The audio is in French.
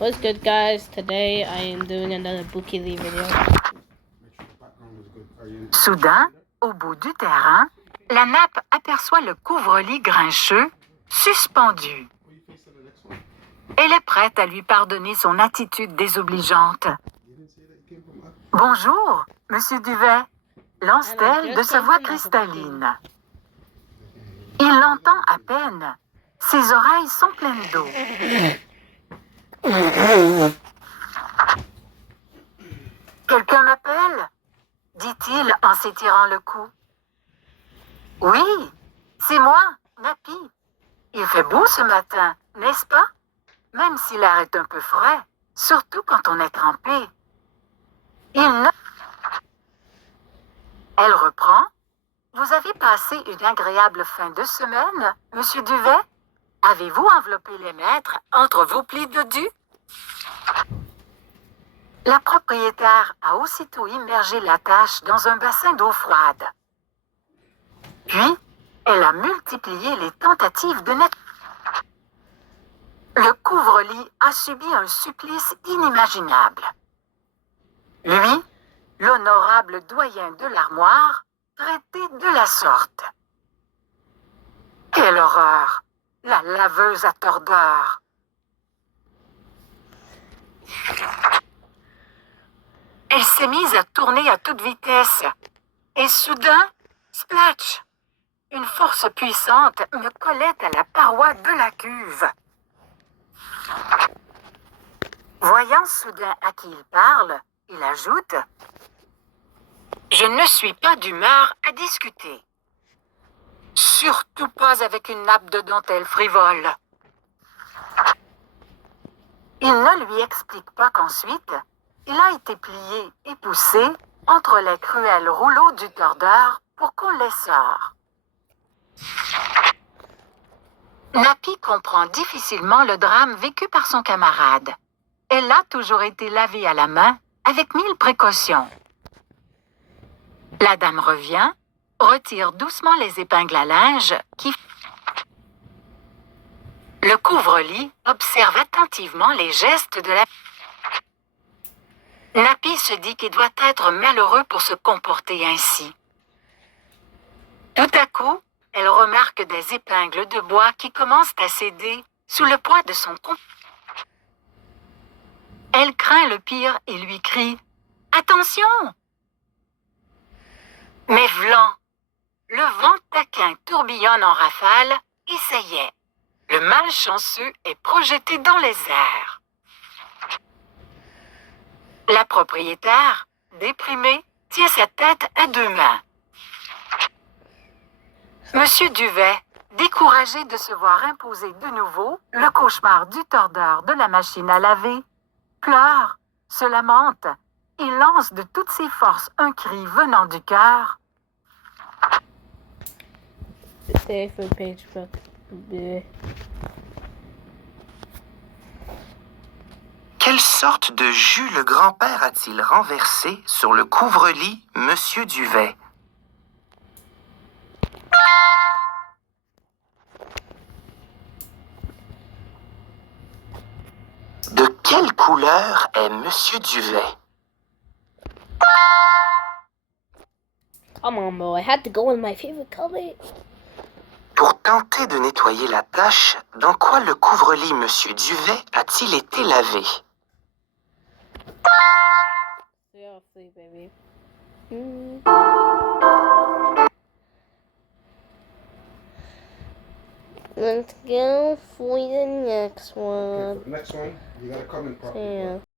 What's good, guys? Today I am doing another Bukili video. Soudain, au bout du terrain, la nappe aperçoit le couvre-lit grincheux suspendu. Elle est prête à lui pardonner son attitude désobligeante. « Bonjour, Monsieur Duvet », lance-t-elle de sa voix cristalline. Il l'entend à peine. Ses oreilles sont pleines d'eau. « Quelqu'un m'appelle ?» dit-il en s'étirant le cou. « Oui, c'est moi, Nappy. Il fait beau ce matin, n'est-ce pas? Même si l'air est un peu frais, surtout quand on est trempé. » Elle reprend. « Vous avez passé une agréable fin de semaine, Monsieur Duvet? Avez-vous enveloppé les maîtres entre vos plis de du? » La propriétaire a aussitôt immergé la tâche dans un bassin d'eau froide. Puis, elle a multiplié les tentatives de nettoyer. Le couvre-lit a subi un supplice inimaginable. Lui, l'honorable doyen de l'armoire, traité de la sorte. Quelle horreur! La laveuse à tordeur! Elle s'est mise à tourner à toute vitesse. Et soudain, splatch! Une force puissante me collait à la paroi de la cuve. Voyant soudain à qui il parle, il ajoute « Je ne suis pas d'humeur à discuter. Surtout pas avec une nappe de dentelle frivole. » Il ne lui explique pas qu'ensuite, il a été plié et poussé entre les cruels rouleaux du tordeur pour qu'on les sorte. Nappy comprend difficilement le drame vécu par son camarade. Elle a toujours été lavée à la main avec 1000 précautions. La dame revient, retire doucement les épingles à linge qui... Le couvre-lit observe attentivement les gestes de la... Nappy se dit qu'il doit être malheureux pour se comporter ainsi. Tout à coup, elle remarque des épingles de bois qui commencent à céder sous le poids de son compte. Elle craint le pire et lui crie « Attention !» Mais vlan, le vent taquin tourbillonne en rafale et ça y est, le malchanceux est projeté dans les airs. La propriétaire, déprimée, tient sa tête à deux mains. Monsieur Duvet, découragé de se voir imposer de nouveau le cauchemar du tordeur de la machine à laver, pleure, se lamente et lance de toutes ses forces un cri venant du cœur. Quelle sorte de jus le grand-père a-t-il renversé sur le couvre-lit, Monsieur Duvet? De quelle couleur est Monsieur Duvet? Come on, bro. I had to go with my favorite color. Pour tenter de nettoyer la tache, dans quoi le couvre-lit Monsieur Duvet a-t-il été lavé? Seriously, baby. Let's go for the next one. Okay, for the next one, you gotta come in properly. Yeah.